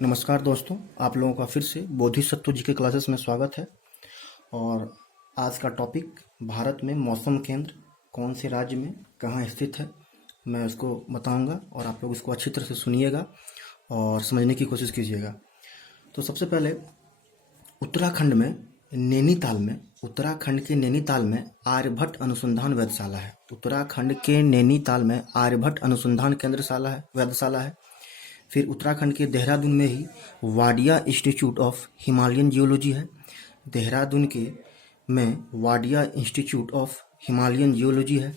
नमस्कार दोस्तों, आप लोगों का फिर से बोधिसत्व जी के क्लासेस में स्वागत है। और आज का टॉपिक भारत में मौसम केंद्र कौन से राज्य में कहाँ स्थित है, मैं उसको बताऊंगा और आप लोग इसको अच्छी तरह से सुनिएगा और समझने की कोशिश कीजिएगा। तो सबसे पहले उत्तराखंड के नैनीताल में आर्यभट्ट अनुसंधान वेधशाला है। उत्तराखंड के नैनीताल में आर्यभट्ट अनुसंधान वेधशाला है। फिर उत्तराखंड के देहरादून में ही Wadia Institute of Himalayan Geology है। देहरादून के में Wadia Institute of Himalayan Geology है।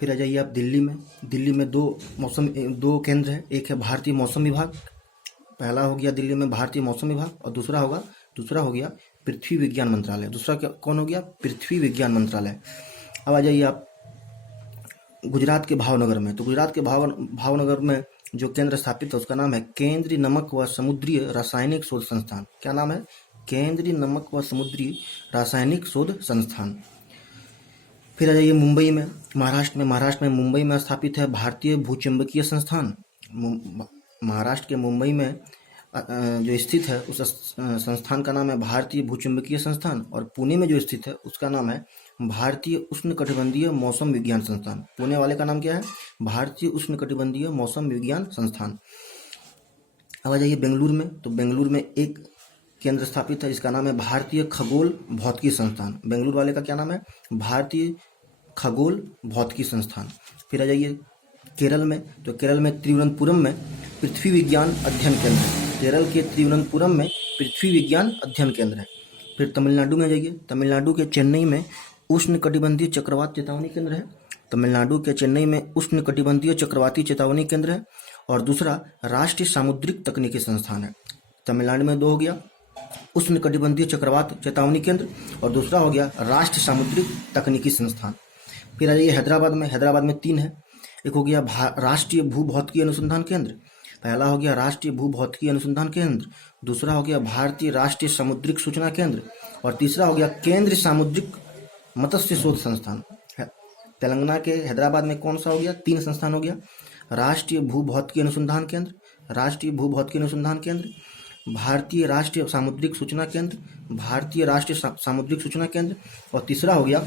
फिर आ जाइए आप दिल्ली में दो केंद्र है। एक है भारतीय मौसम विभाग, पहला हो गया दिल्ली में भारतीय मौसम विभाग और दूसरा हो गया पृथ्वी विज्ञान मंत्रालय। दूसरा कौन हो गया? पृथ्वी विज्ञान मंत्रालय। अब आ जाइए आप गुजरात के भावनगर में। तो गुजरात के भावनगर में जो केंद्र स्थापित है उसका नाम है केंद्रीय नमक व समुद्री रासायनिक शोध संस्थान। क्या नाम है? केंद्रीय नमक व समुद्री रासायनिक शोध संस्थान। फिर आ जाइए मुंबई में, महाराष्ट्र में मुंबई में स्थापित है भारतीय भूचुंबकीय संस्थान। महाराष्ट्र के मुंबई में जो स्थित है उस संस्थान का नाम है भारतीय भूचुंबकीय संस्थान। और पुणे में जो स्थित है उसका नाम है भारतीय उष्णकटिबंधीय मौसम विज्ञान संस्थान। पुणे वाले का नाम क्या है? भारतीय उष्णकटिबंधीय मौसम विज्ञान संस्थान। अब आ जाइए बेंगलुरु में। तो बेंगलुरु में एक केंद्र स्थापित है जिसका नाम है भारतीय खगोल भौतिकी संस्थान। बेंगलुरु वाले का क्या नाम है? भारतीय खगोल भौतिकी संस्थान। फिर आ जाइए केरल में। तो केरल में तिरुवनंतपुरम में पृथ्वी विज्ञान अध्ययन केंद्र है। केरल के तिरुवनंतपुरम में पृथ्वी विज्ञान अध्ययन केंद्र है। फिर तमिलनाडु में जाइए। तमिलनाडु के चेन्नई में उष्णकटिबंधीय चक्रवात चेतावनी केंद्र है। तमिलनाडु के चेन्नई में उष्णकटिबंधीय चक्रवाती चेतावनी केंद्र है। और दूसरा राष्ट्रीय सामुद्रिक तकनीकी संस्थान है। तमिलनाडु में दो हो गया उष्णकटिबंधीय चक्रवात चेतावनी केंद्र और दूसरा हो गया राष्ट्रीय सामुद्रिक तकनीकी संस्थान। फिर आ जाइए हैदराबाद में तीन है। एक हो गया राष्ट्रीय भूभौतिकी अनुसंधान केंद्र। पहला हो गया राष्ट्रीय भूभौतिकी अनुसंधान केंद्र, दूसरा हो गया भारतीय राष्ट्रीय समुद्रिक सूचना केंद्र और तीसरा हो गया केंद्रीय सामुद्रिक मत्स्य शोध संस्थान। तेलंगाना के हैदराबाद में कौन सा हो गया? तीन संस्थान हो गया, राष्ट्रीय भूभौतिकी अनुसंधान केंद्र, भारतीय राष्ट्रीय सामुद्रिक सूचना केंद्र और तीसरा हो गया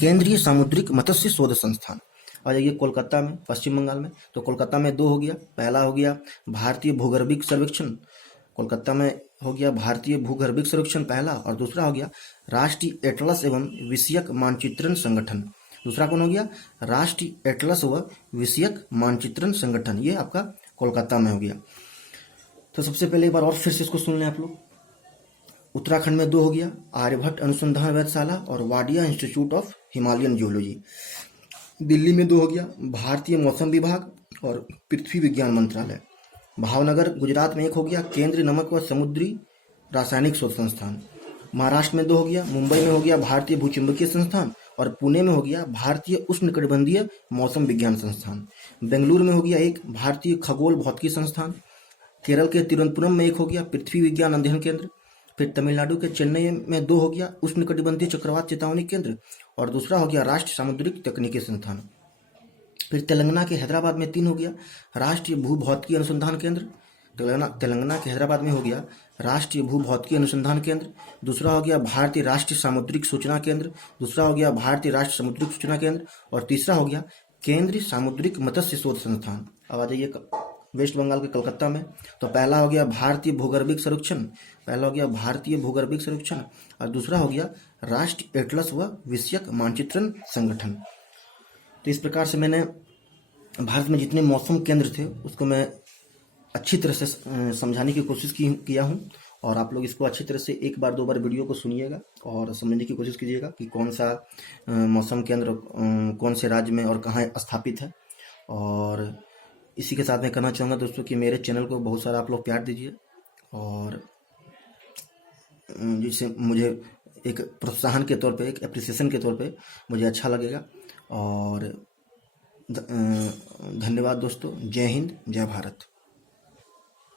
केंद्रीय सामुद्रिक मत्स्य शोध संस्थान। आ जाइए कोलकाता में, पश्चिम बंगाल में। तो कोलकाता में दो हो गया। पहला हो गया भारतीय भूगर्भिक सर्वेक्षण। कोलकाता में हो गया भारतीय भूगर्भिक सर्वेक्षण पहला और दूसरा हो गया राष्ट्रीय एटलस एवं विषयक मानचित्रण संगठन। दूसरा कौन हो गया? राष्ट्रीय एटलस व विषयक मानचित्रण संगठन। ये आपका कोलकाता में हो गया। तो सबसे पहले एक बार और फिर से इसको सुन लें आप लोग। उत्तराखंड में दो हो गया आर्यभट्ट अनुसंधान वेधशाला और Wadia Institute of Himalayan geology. Delhi में दो हो गया भारतीय मौसम विभाग और पृथ्वी विज्ञान मंत्रालय। भावनगर गुजरात में एक हो गया केंद्रीय नमक व समुद्री रासायनिक शोध संस्थान। महाराष्ट्र में दो हो गया, मुंबई में हो गया भारतीय भूचुंबकीय संस्थान और पुणे में हो गया भारतीय उष्णकटिबंधीय मौसम विज्ञान संस्थान। बेंगलुरु में हो गया एक भारतीय खगोल भौतिकी संस्थान। केरल के तिरुवनंतपुरम में एक हो गया पृथ्वी विज्ञान अध्ययन केंद्र। फिर तमिलनाडु के चेन्नई में दो हो गया उष्णकटिबंधीय चक्रवात चेतावनी केंद्र और दूसरा हो गया राष्ट्रीय सामुद्रिक तकनीकी संस्थान। फिर तेलंगाना के हैदराबाद में तीन हो गया राष्ट्रीय भूभौतिकी अनुसंधान केंद्र। तेलंगाना के हैदराबाद में हो गया राष्ट्रीय भूभौतिकी अनुसंधान केंद्र, दूसरा हो गया भारतीय राष्ट्रीय सामुद्रिक सूचना केंद्र, दूसरा हो गया भारतीय राष्ट्रीय समुद्रिक सूचना केंद्र और तीसरा हो गया केंद्रीय सामुद्रिक मत्स्य शोध संस्थान। अब आ जाइए वेस्ट बंगाल के कलकत्ता में। तो पहला हो गया भारतीय भूगर्भिक सर्वेक्षण और दूसरा हो गया राष्ट्रीय एटलस व विषयक मानचित्रण संगठन। तो इस प्रकार से मैंने भारत में जितने मौसम केंद्र थे उसको मैं अच्छी तरह से समझाने की कोशिश किया हूँ और आप लोग इसको अच्छी तरह से एक बार दो बार वीडियो को सुनिएगा और समझने की कोशिश कीजिएगा कि कौन सा मौसम केंद्र कौन से राज्य में और कहाँ स्थापित है। और इसी के साथ मैं कहना चाहूँगा दोस्तों कि मेरे चैनल को बहुत सारा आप लोग प्यार दीजिए और जिससे मुझे एक प्रोत्साहन के तौर पे, एक एप्रिसिएशन के तौर पे मुझे अच्छा लगेगा। और धन्यवाद दोस्तों। जय हिंद, जय भारत।